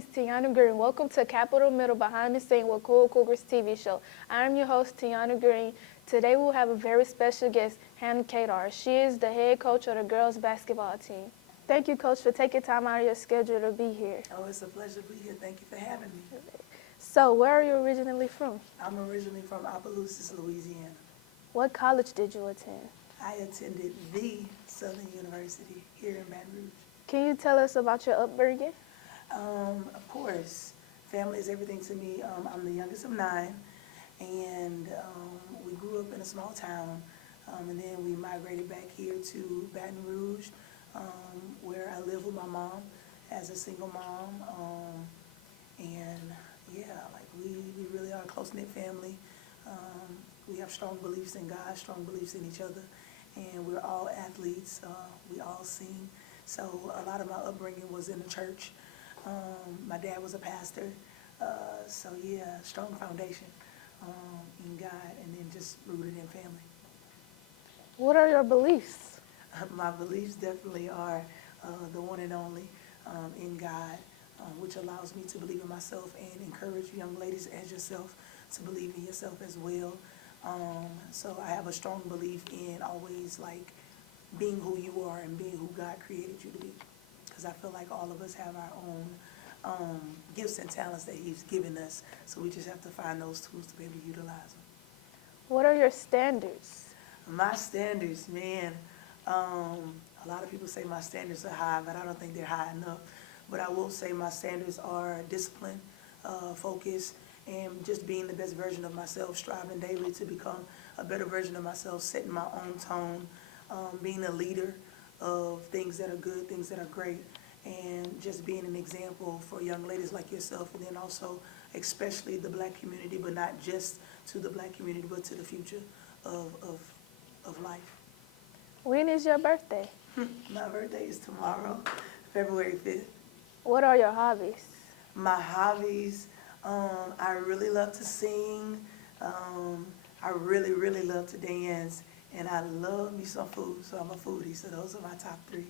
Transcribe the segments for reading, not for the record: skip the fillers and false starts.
is Tiana Green. Welcome to Capital Middle Behind the Scene with Cougars TV show. I am your host, Tiana Green. Today we'll have a very special guest, Hannah Kador. She is the head coach of the girls basketball team. Thank you, Coach, for taking time out of your schedule to be here. Oh, it's a pleasure to be here. Thank you for having me. So, where are you originally from? I'm originally from Opelousas, Louisiana. What college did you attend? I attended the Southern University here in Baton Rouge. Can you tell us about your upbringing? Of course, family is everything to me. I'm the youngest of 9, and we grew up in a small town, and then we migrated back here to Baton Rouge, where I live with my mom as a single mom, and yeah, like we really are a close-knit family. We have strong beliefs in God, strong beliefs in each other, and we're all athletes. We all sing. So a lot of my upbringing was in the church. My dad was a pastor. So yeah, strong foundation in God, and then just rooted in family. What are your beliefs? My beliefs definitely are the one and only in God, which allows me to believe in myself and encourage young ladies as yourself to believe in yourself as well. So I have a strong belief in always like being who you are and being who God created you to be. Because I feel like all of us have our own gifts and talents that He's given us. So we just have to find those tools to be able to utilize them. What are your standards? My standards, man, a lot of people say my standards are high, but I don't think they're high enough. But I will say my standards are discipline, focus, and just being the best version of myself, striving daily to become a better version of myself, setting my own tone, being a leader of things that are good, things that are great, and just being an example for young ladies like yourself, and then also especially the black community, but not just to the black community, but to the future of life. When is your birthday? My birthday is tomorrow, February 5th. What are your hobbies? My hobbies, I really love to sing. I really, really love to dance. And I love me some food, so I'm a foodie. So those are my top 3.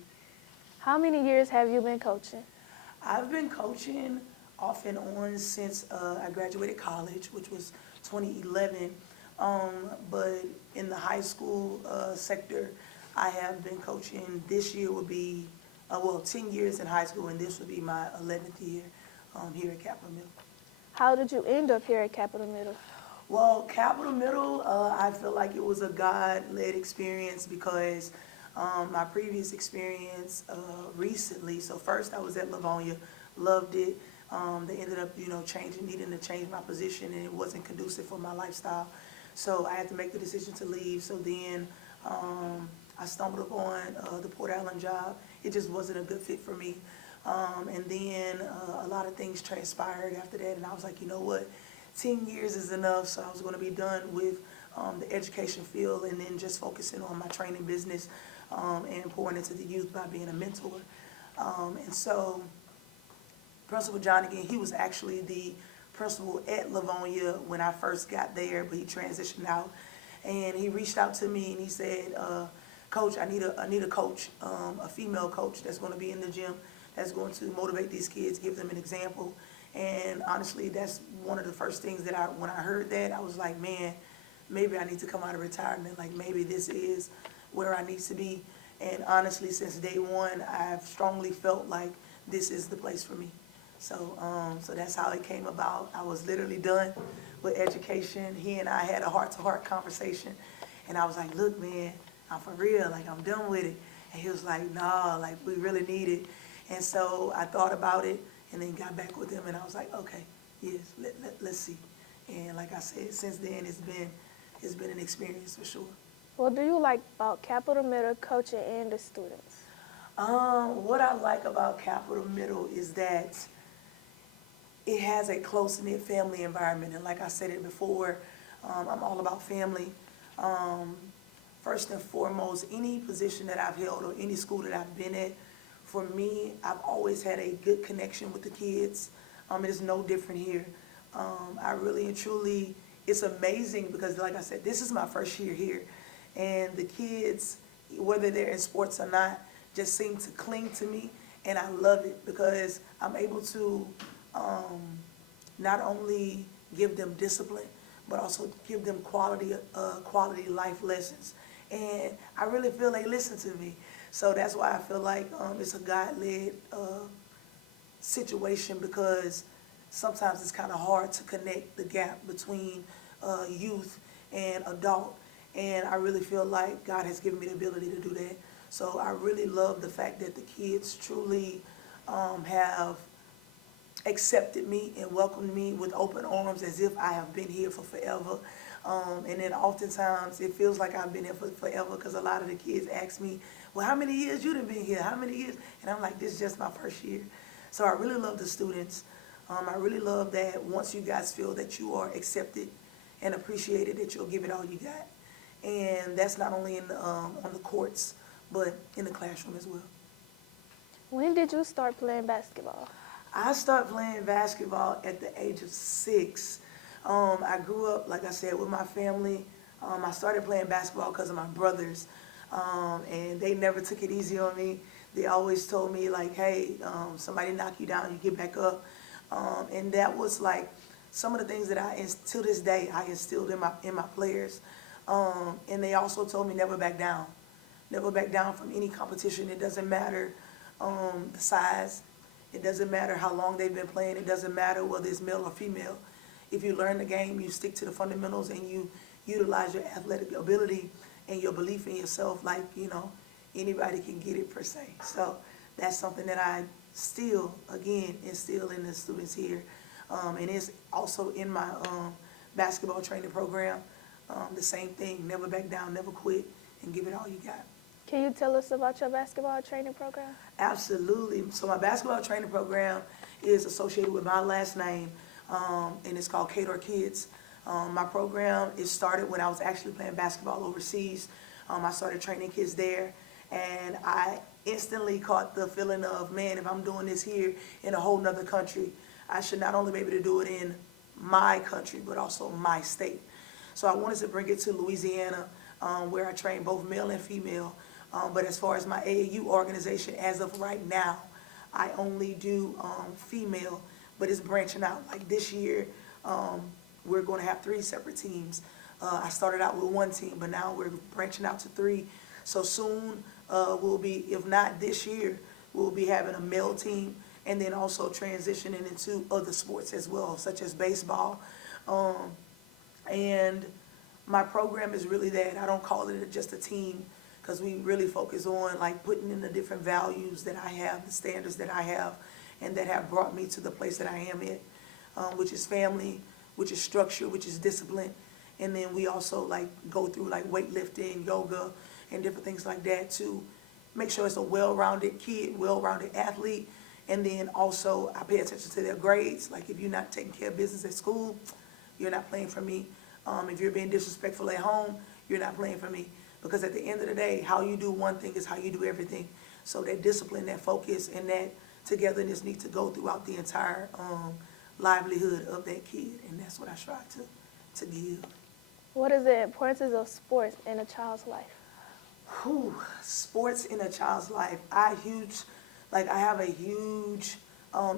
How many years have you been coaching? I've been coaching off and on since I graduated college, which was 2011. But in the high school sector, I have been coaching. This year will be, 10 years in high school, and this will be my 11th year here at Capital Middle. How did you end up here at Capital Middle? Well, Capital Middle, I feel like it was a God-led experience because my previous experience recently, so first I was at Livonia, loved it. They ended up, needing to change my position, and it wasn't conducive for my lifestyle. So I had to make the decision to leave. So then I stumbled upon the Port Allen job. It just wasn't a good fit for me. And then a lot of things transpired after that, and I was like, you know what? 10 years is enough, so I was going to be done with the education field and then just focusing on my training business and pouring into the youth by being a mentor. And so Principal John, again, he was actually the principal at Livonia when I first got there, but he transitioned out. And he reached out to me and he said, Coach, I need a coach, a female coach that's going to be in the gym, that's going to motivate these kids, give them an example. And honestly, that's one of the first things that when I heard that, I was like, man, maybe I need to come out of retirement. Like maybe this is where I need to be. And honestly, since day one, I've strongly felt like this is the place for me. So, so that's how it came about. I was literally done with education. He and I had a heart-to-heart conversation. And I was like, look, man, I'm for real. Like, I'm done with it. And he was like, nah, like, we really need it. And so I thought about it. And then got back with him, and I was like, okay, yes, let's see. And like I said, since then it's been an experience for sure. What do you like about Capital Middle coaching and the students? What I like about Capital Middle is that it has a close-knit family environment, and like I said it before, I'm all about family. First and foremost, any position that I've held or any school that I've been at, for me, I've always had a good connection with the kids. It is no different here. I really and truly, it's amazing because like I said, this is my first year here. And the kids, whether they're in sports or not, just seem to cling to me. And I love it because I'm able to not only give them discipline, but also give them quality life lessons. And I really feel they listen to me. So that's why I feel like it's a God-led situation, because sometimes it's kind of hard to connect the gap between youth and adult. And I really feel like God has given me the ability to do that. So I really love the fact that the kids truly have accepted me and welcomed me with open arms as if I have been here for forever. And then oftentimes it feels like I've been here for forever, because a lot of the kids ask me, well, how many years you done been here? How many years? And I'm like, this is just my first year. So I really love the students. I really love that once you guys feel that you are accepted and appreciated, that you'll give it all you got. And that's not only in on the courts, but in the classroom as well. When did you start playing basketball? I started playing basketball at the age of 6. I grew up, like I said, with my family. I started playing basketball because of my brothers, and they never took it easy on me. They always told me, like, hey, somebody knock you down, you get back up. And that was like some of the things that to this day, I instilled in my players. And they also told me never back down. Never back down from any competition. It doesn't matter the size. It doesn't matter how long they've been playing. It doesn't matter whether it's male or female. If you learn the game, you stick to the fundamentals, and you utilize your athletic ability and your belief in yourself, like, anybody can get it per se. So that's something that I still, again, instill in the students here. And it's also in my basketball training program. The same thing, never back down, never quit, and give it all you got. Can you tell us about your basketball training program? Absolutely. So my basketball training program is associated with my last name, and it's called Kador Kids. My program is started when I was actually playing basketball overseas. I started training kids there, and I instantly caught the feeling of, man, if I'm doing this here in a whole nother country, I should not only be able to do it in my country, but also my state. So I wanted to bring it to Louisiana, where I train both male and female. But as far as my AAU organization, as of right now, I only do female, but it's branching out. Like this year, we're going to have 3 separate teams. I started out with 1 team, but now we're branching out to 3. So soon we'll be, if not this year, we'll be having a male team, and then also transitioning into other sports as well, such as baseball. And my program is really that. I don't call it just a team, because we really focus on like putting in the different values that I have, the standards that I have, and that have brought me to the place that I am in, which is family, which is structure, which is discipline. And then we also like go through like weightlifting, yoga, and different things like that to make sure it's a well-rounded kid, well-rounded athlete. And then also I pay attention to their grades. Like if you're not taking care of business at school, you're not playing for me. If you're being disrespectful at home, you're not playing for me. Because at the end of the day, how you do one thing is how you do everything. So that discipline, that focus, and that togetherness needs to go throughout the entire livelihood of that kid. And that's what I strive to give. What is the importance of sports in a child's life? Sports in a child's life. I have a huge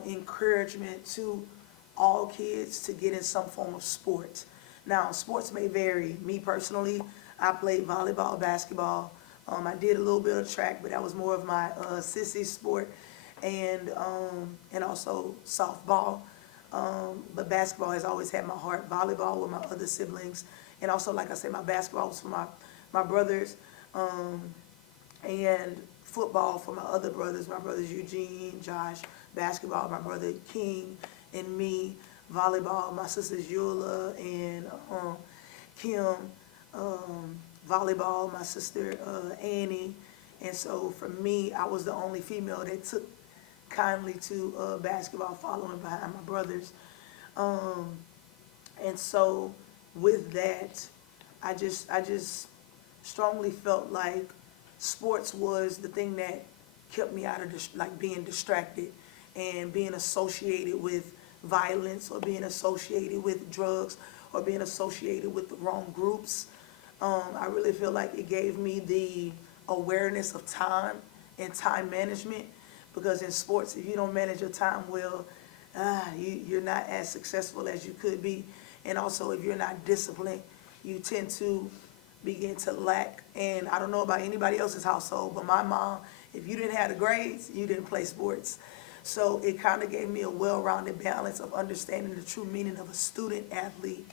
encouragement to all kids to get in some form of sport. Now, sports may vary. Me personally, I played volleyball, basketball. I did a little bit of track, but that was more of my sissy sport, and also softball. But basketball has always had my heart. Volleyball with my other siblings, and also, like I said, my basketball was for my brothers, and football for my other brothers. My brothers Eugene, Josh. Basketball, my brother King, and me. Volleyball, my sisters Eula and Kim. Volleyball, my sister Annie. And so for me, I was the only female that took kindly to basketball, following behind my brothers. And so with that, I just strongly felt like sports was the thing that kept me out of being distracted and being associated with violence, or being associated with drugs, or being associated with the wrong groups. I really feel like it gave me the awareness of time and time management, because in sports, if you don't manage your time well, you're not as successful as you could be. And also, if you're not disciplined, you tend to begin to lack. And I don't know about anybody else's household, but my mom, if you didn't have the grades, you didn't play sports. So it kind of gave me a well-rounded balance of understanding the true meaning of a student athlete.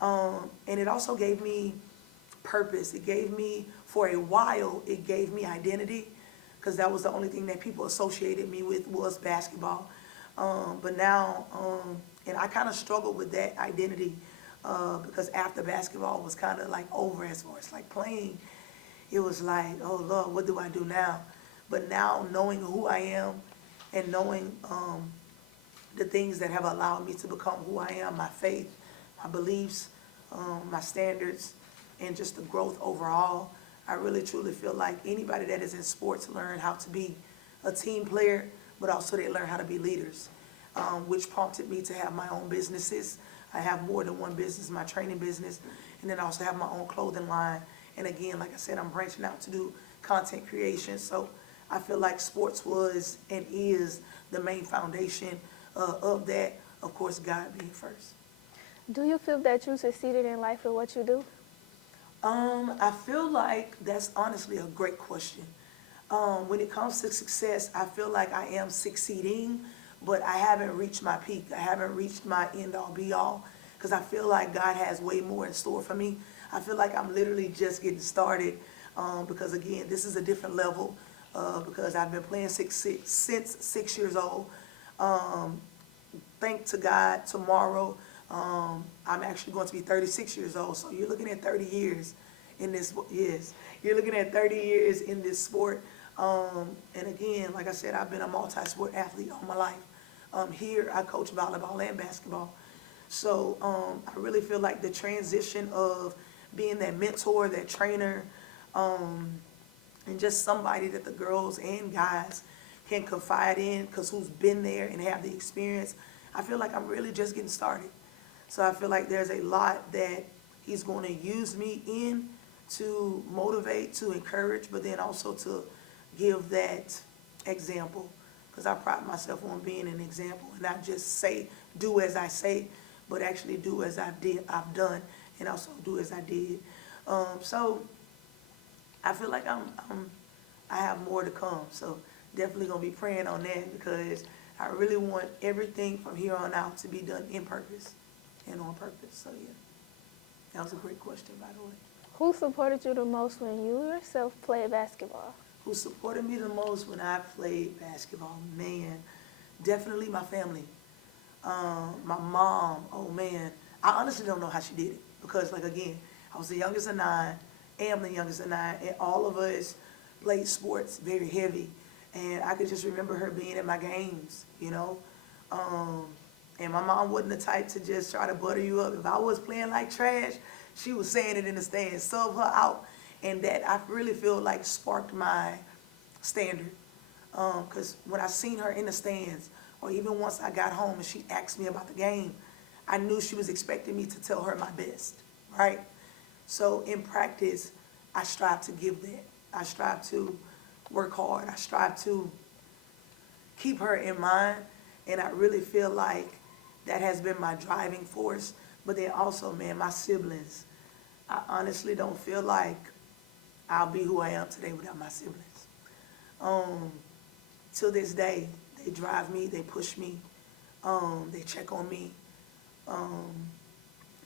And it also gave me purpose. It gave me, for a while, it gave me identity, because that was the only thing that people associated me with was basketball. But now, and I kind of struggled with that identity, because after basketball was kind of like over as far as like playing, it was like, oh Lord, what do I do now? But now, knowing who I am and knowing the things that have allowed me to become who I am, my faith, my beliefs, my standards, and just the growth overall, I really truly feel like anybody that is in sports learn how to be a team player, but also they learn how to be leaders, which prompted me to have my own businesses. I have more than one business, my training business, and then I also have my own clothing line. And again, like I said, I'm branching out to do content creation. So I feel like sports was and is the main foundation of that. Of course, God being first. Do you feel that you succeeded in life with what you do? I feel like that's honestly a great question. When it comes to success, I feel like I am succeeding, but I haven't reached my peak. I haven't reached my end all be all, because I feel like God has way more in store for me. I feel like I'm literally just getting started, because again, this is a different level, because I've been playing since 6 years old. Thank to God, tomorrow, I'm actually going to be 36 years old. So you're looking at 30 years in this, yes, you're looking at 30 years in this sport. And again, like I said, I've been a multi-sport athlete all my life. Here, I coach volleyball and basketball. So I really feel like the transition of being that mentor, that trainer, and just somebody that the girls and guys can confide in, because who's been there and have the experience, I feel like I'm really just getting started. So I feel like there's a lot that he's going to use me in to motivate, to encourage, but then also to give that example, because I pride myself on being an example and not just say, do as I say, but actually do as I've done, and also do as I did. So I feel like I have more to come. So definitely gonna be praying on that, because I really want everything from here on out to be done in purpose and on purpose. So yeah, that was a great question, by the way. Who supported you the most when you yourself played basketball? Who supported me the most when I played basketball? Man, definitely my family. My mom, oh man, I honestly don't know how she did it, because like again, I was the youngest of 9, am the youngest of 9, and all of us played sports very heavy. And I could just remember her being at my games, you know. And my mom wasn't the type to just try to butter you up. If I was playing like trash, she was saying it in the stands, sub her out. And that, I really feel like, sparked my standard. Because when I seen her in the stands, or even once I got home and she asked me about the game, I knew she was expecting me to tell her my best, right? So in practice, I strive to give that. I strive to work hard. I strive to keep her in mind. And I really feel like that has been my driving force. But then also, man, my siblings, I honestly don't feel like I'll be who I am today without my siblings. To this day, they drive me, they push me, they check on me,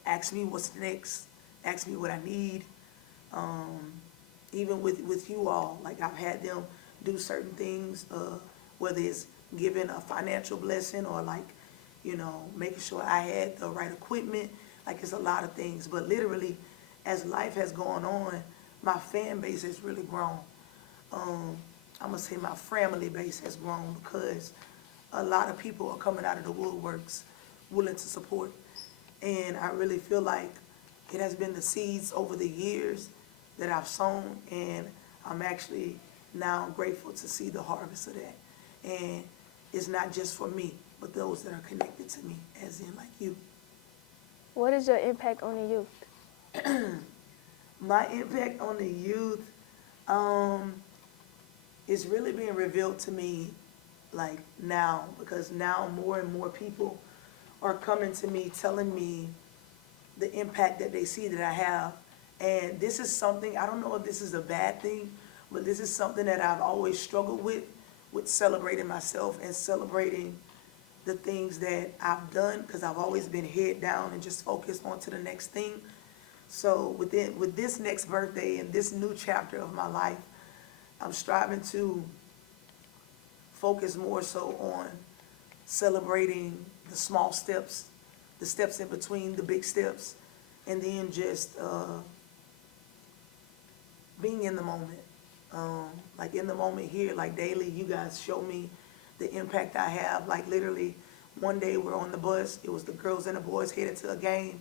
ask me what's next, ask me what I need. Even with you all, like I've had them do certain things, whether it's giving a financial blessing or like, you know, making sure I had the right equipment. Like it's a lot of things, but literally as life has gone on, my fan base has really grown. I'm gonna say my family base has grown, because a lot of people are coming out of the woodworks willing to support. And I really feel like it has been the seeds over the years that I've sown, and I'm actually now grateful to see the harvest of that. And it's not just for me, but those that are connected to me, as in like you. What is your impact on the youth? My impact on the youth is really being revealed to me like now, because now more and more people are coming to me telling me the impact that they see that I have. And this is something, I don't know if this is a bad thing, but this is something that I've always struggled with celebrating myself and celebrating the things that I've done, because I've always been head down and just focused on to the next thing. So with this next birthday and this new chapter of my life, I'm striving to focus more so on celebrating the small steps, the steps in between the big steps, and then just being in the moment. Like in the moment here, like daily, you guys show me the impact I have. Like literally, one day we're on the bus, it was the girls and the boys headed to a game,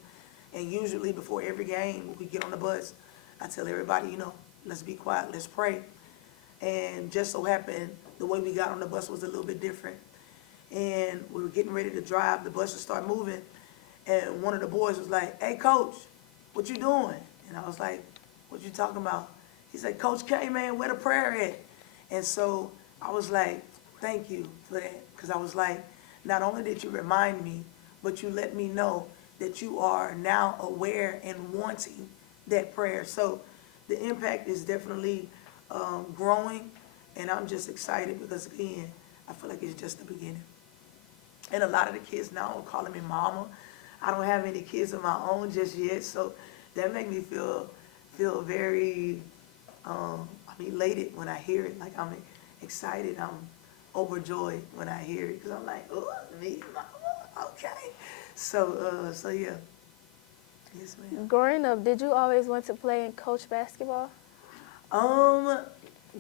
and usually before every game, when we get on the bus, I tell everybody, you know, let's be quiet, let's pray. And just so happened, the way we got on the bus was a little bit different. And we were getting ready to drive, the bus would start moving, and one of the boys was like, "Hey, Coach, what you doing?" And I was like, "What you talking about?" He said, "Coach K, man, where the prayer at?" And so I was like, thank you for that, because I was like, not only did you remind me, but you let me know that you are now aware and wanting that prayer. So the impact is definitely growing, and I'm just excited because, again, I feel like it's just the beginning. And a lot of the kids now are calling me mama. I don't have any kids of my own just yet, so that makes me feel very I'm elated when I hear it. Like I'm excited, I'm overjoyed when I hear it, because I'm like, oh, me, mama, okay. So yeah, yes, ma'am. Growing up, did you always want to play and coach basketball?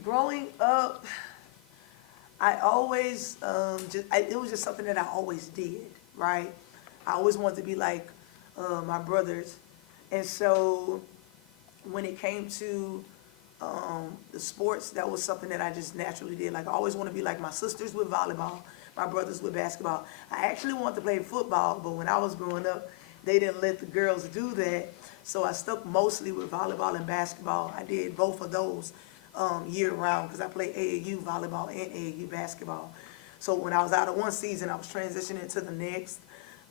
Growing up, I always it was just something that I always did, right? I always wanted to be like my brothers, and so when it came to the sports, that was something that I just naturally did. Like I always want to be like my sisters with volleyball, my brothers with basketball. I actually wanted to play football, but when I was growing up, they didn't let the girls do that. So I stuck mostly with volleyball and basketball. I did both of those year round, because I played AAU volleyball and AAU basketball. So when I was out of one season, I was transitioning to the next.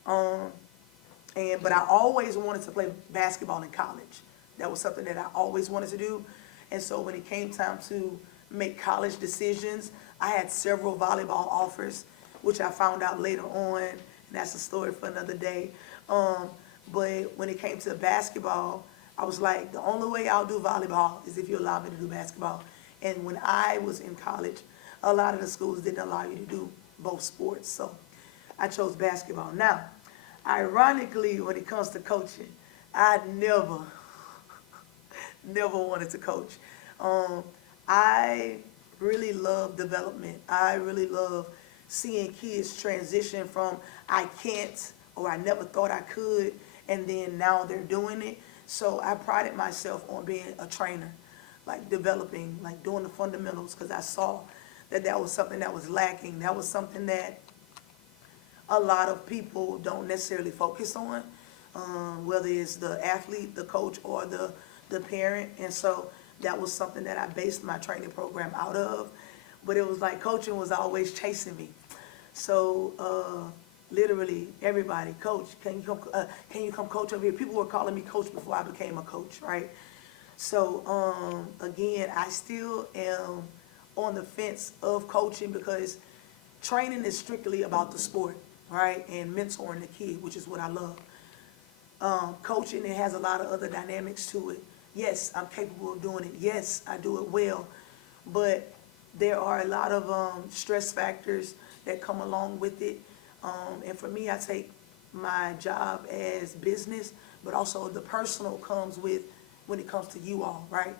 But I always wanted to play basketball in college. That was something that I always wanted to do. And so when it came time to make college decisions, I had several volleyball offers, which I found out later on, and that's a story for another day. But when it came to basketball, I was like, the only way I'll do volleyball is if you allow me to do basketball. And when I was in college, a lot of the schools didn't allow you to do both sports, so I chose basketball. Now, ironically, when it comes to coaching, I never wanted to coach. I really love development. I really love seeing kids transition from I can't or I never thought I could, and then now they're doing it. So I prided myself on being a trainer, like developing, like doing the fundamentals, because I saw that that was something that was lacking. That was something that a lot of people don't necessarily focus on, whether it's the athlete, the coach, or the parent. And so that was something that I based my training program out of. But it was like coaching was always chasing me. So literally everybody, coach, can you come coach over here? People were calling me coach before I became a coach, right? So again, I still am on the fence of coaching, because training is strictly about the sport, right? And mentoring the kid, which is what I love. Coaching, it has a lot of other dynamics to it. Yes, I'm capable of doing it. Yes, I do it well. But there are a lot of stress factors that come along with it. And for me, I take my job as business, but also the personal comes with when it comes to you all, right?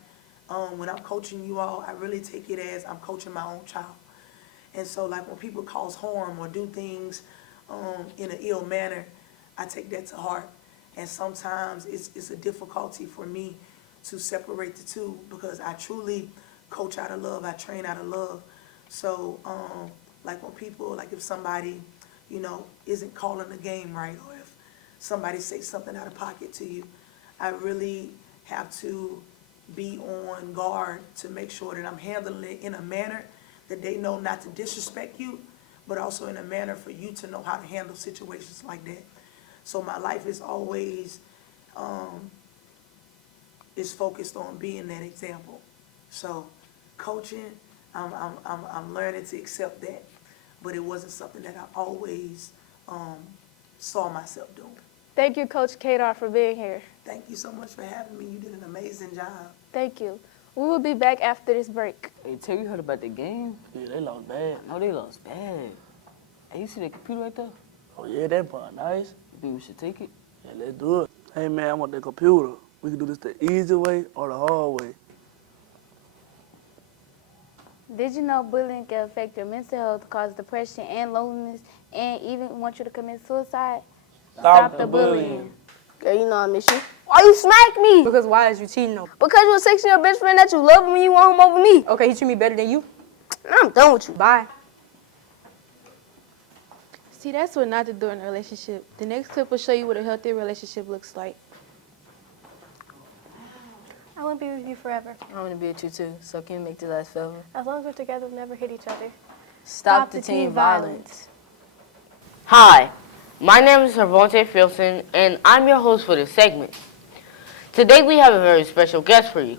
When I'm coaching you all, I really take it as I'm coaching my own child. And so like when people cause harm or do things in an ill manner, I take that to heart. And sometimes it's a difficulty for me to separate the two, because I truly coach out of love, I train out of love. So like when people, like if somebody, you know, isn't calling the game right, or if somebody says something out of pocket to you, I really have to be on guard to make sure that I'm handling it in a manner that they know not to disrespect you, but also in a manner for you to know how to handle situations like that. So my life is always is focused on being that example. So coaching, I'm learning to accept that, but it wasn't something that I always saw myself doing. Thank you, Coach Kador, for being here. Thank you so much for having me. You did an amazing job. Thank you. We will be back after this break. Hey, Terry, you heard about the game? Yeah, they lost bad. No, they lost bad. Hey, you see that computer right there? Oh, yeah, that part nice. You think we should take it? Yeah, let's do it. Hey, man, I want that computer. We can do this the easy way or the hard way. Did you know bullying can affect your mental health, cause depression and loneliness, and even want you to commit suicide? Stop the bullying. Girl, you know I miss you. Why you smack me? Because why is you cheating on me? Because you was texting your best friend that you love him and you want him over me. Okay, he treat me better than you. Now I'm done with you. Bye. See, that's what not to do in a relationship. The next clip will show you what a healthy relationship looks like. I want to be with you forever. I want to be with you too, so can we make this last forever? As long as we're together, we'll never hit each other. Stop the teen violence. Hi, my name is Hervonte Filson, and I'm your host for this segment. Today we have a very special guest for you.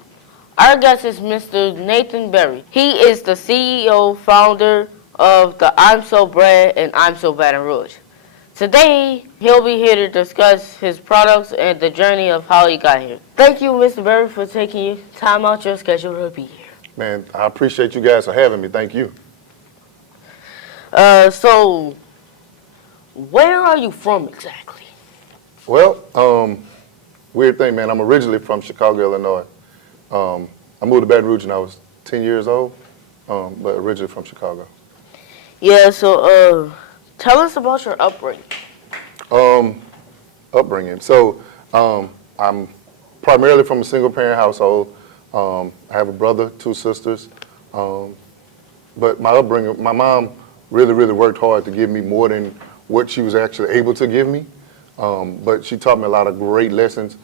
Our guest is Mr. Nathan Berry. He is the CEO, founder of the I'm So Bad and I'm So Baton Rouge. Today, he'll be here to discuss his products and the journey of how he got here. Thank you, Mr. Berry, for taking time out your schedule to be here. Man, I appreciate you guys for having me. Thank you. So, where are you from exactly? Well, weird thing, man. I'm originally from Chicago, Illinois. I moved to Baton Rouge when I was 10 years old, but originally from Chicago. Yeah, so, tell us about your upbringing. Upbringing. So, I'm primarily from a single-parent household. I have a brother, 2 sisters. But my upbringing, my mom really, really worked hard to give me more than what she was actually able to give me. But she taught me a lot of great lessons,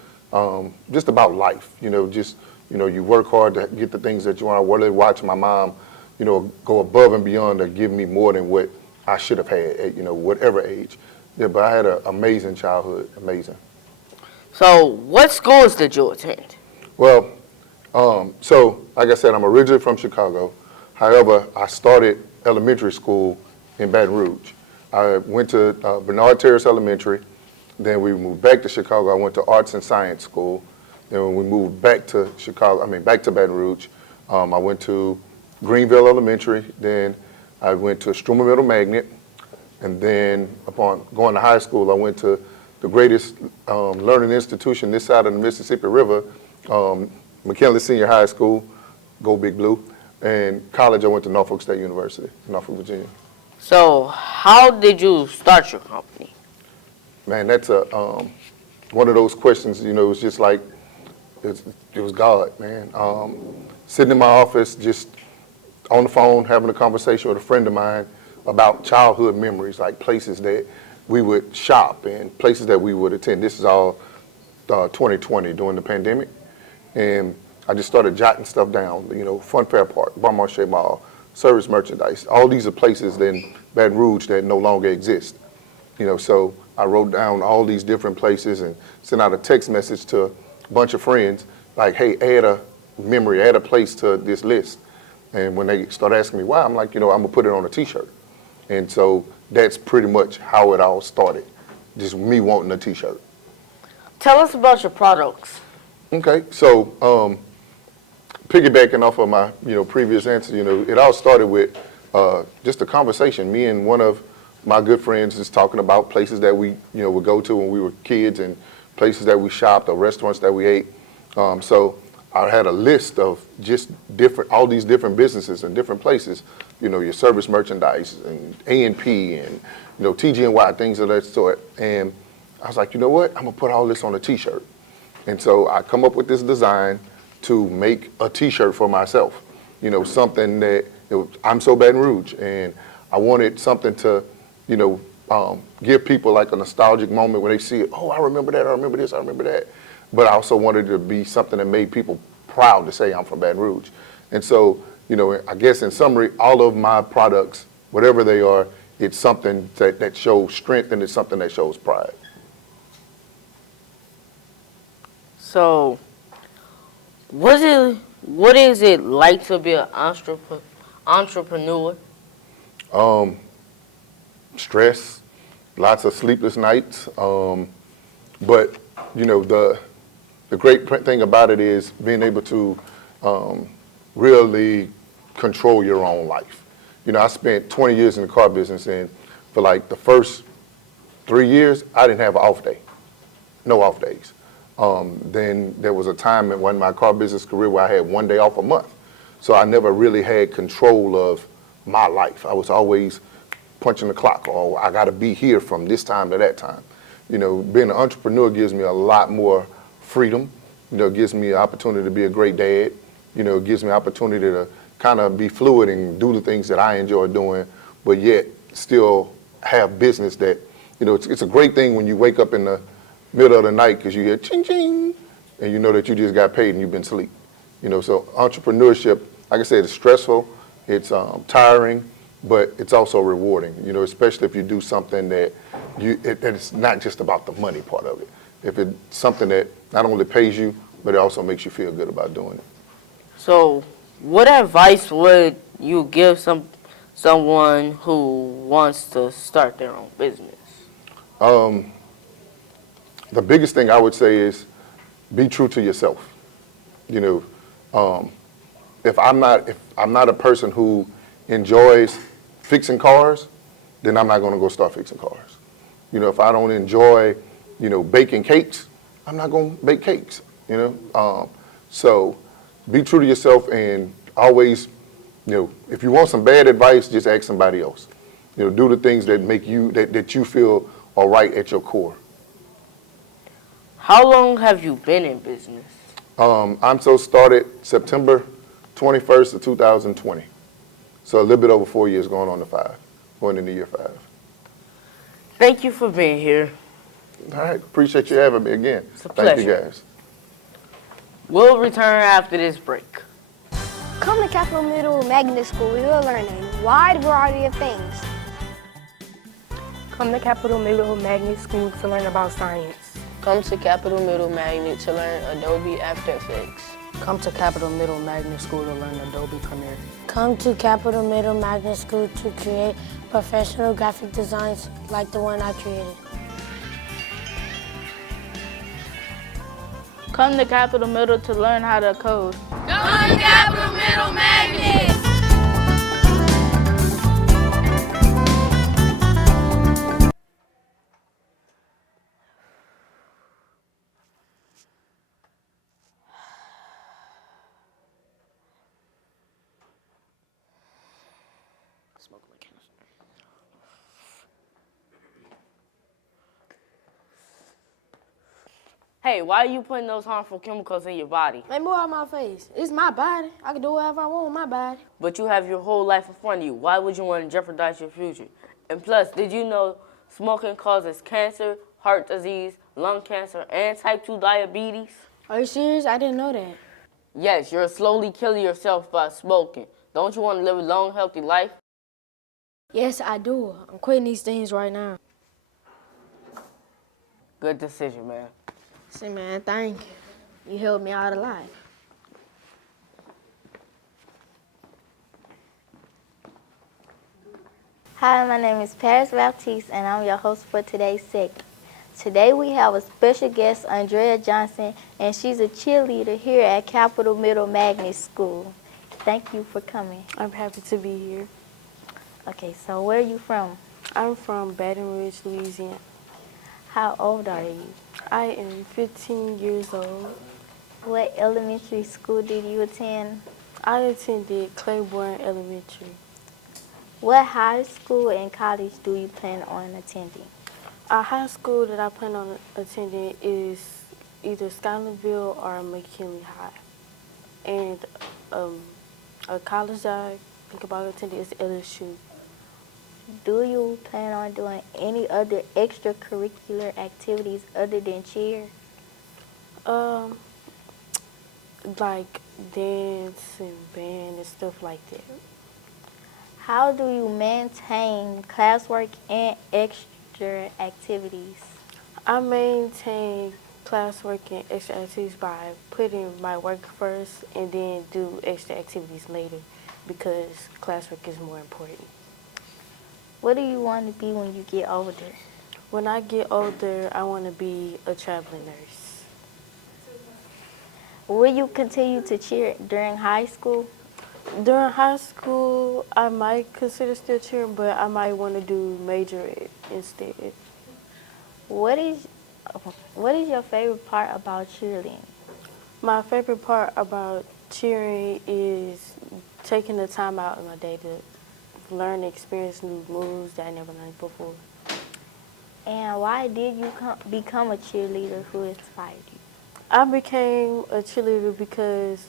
just about life. You work hard to get the things that you want. I really watched my mom, go above and beyond to give me more than what I should have had at, whatever age. Yeah, but I had an amazing childhood, amazing. So, what schools did you attend? Well, so like I said, I'm originally from Chicago. However, I started elementary school in Baton Rouge. I went to Bernard Terrace Elementary. Then we moved back to Chicago. I went to Arts and Science School. Then when we moved back to back to Baton Rouge, I went to Greenville Elementary. Then I went to Strummer Middle Magnet. And then upon going to high school, I went to the greatest learning institution this side of the Mississippi River, McKinley Senior High School, Go Big Blue. And college, I went to Norfolk State University, Norfolk, Virginia. So, how did you start your company? Man, that's one of those questions, it's just like, it was God, man. Sitting in my office, just on the phone, having a conversation with a friend of mine about childhood memories, like places that we would shop and places that we would attend. This is all 2020 during the pandemic. And I just started jotting stuff down, Fun Fair Park, Bon Marché Mall, Service Merchandise. All these are places in Baton Rouge that no longer exist. So I wrote down all these different places and sent out a text message to a bunch of friends, like, hey, add a memory, add a place to this list. And when they start asking me why, I'm like, I'm gonna put it on a t-shirt. And so that's pretty much how it all started, just me wanting a t-shirt. Tell us about your products. Okay, so piggybacking off of my previous answer, it all started with just a conversation. Me and one of my good friends is talking about places that we would go to when we were kids and places that we shopped or restaurants that we ate. So I had a list of just all these different businesses and different places, your service merchandise and A&P and TG&Y, things of that sort. And I was like, you know what? I'm gonna put all this on a t-shirt. And so I come up with this design to make a t-shirt for myself, something that, I'm So Baton Rouge. And I wanted something to, give people like a nostalgic moment when they see it. Oh, I remember that, I remember this, I remember that. But I also wanted it to be something that made people proud to say I'm from Baton Rouge. And so, I guess in summary, all of my products, whatever they are, it's something that shows strength, and it's something that shows pride. So, what is it like to be an entrepreneur? Stress, lots of sleepless nights. But you know, the great thing about it is being able to really control your own life. You know, I spent 20 years in the car business, and for like the first 3 years, I didn't have an off day, no off days. Then there was a time in my car business career where I had 1 day off a month. So I never really had control of my life. I was always punching the clock, or I got to be here from this time to that time. You know, being an entrepreneur gives me a lot more freedom. You know, it gives me an opportunity to be a great dad. You know, it gives me an opportunity to kind of be fluid and do the things that I enjoy doing, but yet still have business that, you know, it's a great thing when you wake up in the middle of the night because you hear ching ching, and you know that you just got paid and you've been asleep. You know, so entrepreneurship, like I said, it's stressful, it's tiring, but it's also rewarding. You know, especially if you do something that it's not just about the money part of it. If it's something that not only pays you, but it also makes you feel good about doing it. So, what advice would you give someone who wants to start their own business? The biggest thing I would say is be true to yourself. You know, if I'm not a person who enjoys fixing cars, then I'm not going to go start fixing cars. You know, if I don't enjoy, you know, baking cakes, I'm not going to bake cakes. You know, so be true to yourself, and always, you know, if you want some bad advice, just ask somebody else. You know, do the things that make you that you feel are right at your core. How long have you been in business? I'm started September 21st of 2020. So a little bit over 4 years, going on to 5, going into year 5. Thank you for being here. All right, appreciate you having me again. It's a Thank you pleasure. guys. We'll return after this break. Come to Capital Middle Magnet School. We will learn a wide variety of things. Come to Capital Middle Magnet School to learn about science. Come to Capital Middle Magnet to learn Adobe After Effects. Come to Capital Middle Magnet School to learn Adobe Premiere. Come to Capital Middle Magnet School to create professional graphic designs like the one I created. Come to Capital Middle to learn how to code. Come to Capital Middle Magnet. Hey, why are you putting those harmful chemicals in your body? Man, move out my face. It's my body. I can do whatever I want with my body. But you have your whole life in front of you. Why would you want to jeopardize your future? And plus, did you know smoking causes cancer, heart disease, lung cancer, and type 2 diabetes? Are you serious? I didn't know that. Yes, you're slowly killing yourself by smoking. Don't you want to live a long, healthy life? Yes, I do. I'm quitting these things right now. Good decision, man. See, man, thank you. You helped me out a lot. Hi, my name is Paris Baptiste, and I'm your host for today's segment. Today we have a special guest, Andrea Johnson, and she's a cheerleader here at Capital Middle Magnet School. Thank you for coming. I'm happy to be here. Okay, so where are you from? I'm from Baton Rouge, Louisiana. How old are you? I am 15 years old. What elementary school did you attend? I attended Claiborne Elementary. What high school and college do you plan on attending? A high school that I plan on attending is either Scotlandville or McKinley High. And a college that I think about attending is LSU. Do you plan on doing any other extracurricular activities other than cheer? Like dance and band and stuff like that. How do you maintain classwork and extra activities? I maintain classwork and extra activities by putting my work first and then do extra activities later because classwork is more important. What do you want to be when you get older? When I get older, I want to be a traveling nurse. Will you continue to cheer during high school? During high school, I might consider still cheering, but I might want to do major instead. What is your favorite part about cheerleading? My favorite part about cheering is taking the time out of my day to learn and experience new moves that I never learned before. And why did you become a cheerleader? Who inspired you? I became a cheerleader because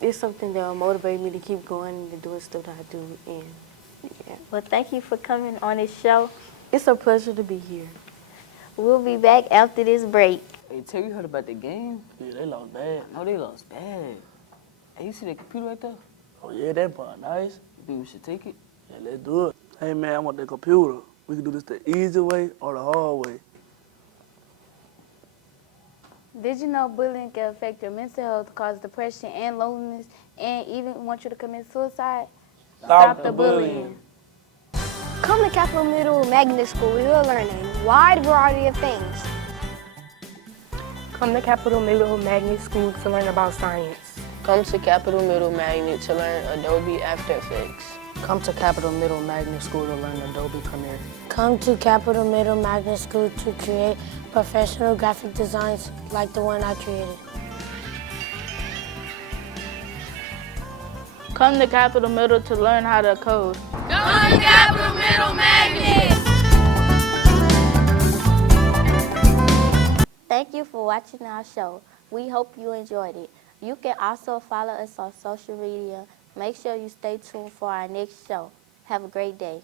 it's something that will motivate me to keep going and doing stuff that I do. And yeah. Well, thank you for coming on this show. It's a pleasure to be here. We'll be back after this break. Hey, Terry, you heard about the game? Yeah, they lost bad. No, they lost bad. Hey, you see that computer right there? Oh, yeah, that part nice. You think we should take it? Yeah, let's do it. Hey, man, I want that computer. We can do this the easy way or the hard way. Did you know bullying can affect your mental health, cause depression and loneliness, and even want you to commit suicide? Stop the bullying. Come to Capital Middle Magnet School. We will learn a wide variety of things. Come to Capital Middle Magnet School to learn about science. Come to Capital Middle Magnet to learn Adobe After Effects. Come to Capital Middle Magnet School to learn Adobe Premiere. Come to Capital Middle Magnet School to create professional graphic designs like the one I created. Come to Capital Middle to learn how to code. Come to Capital Middle Magnet. Thank you for watching our show. We hope you enjoyed it. You can also follow us on social media. Make sure you stay tuned for our next show. Have a great day.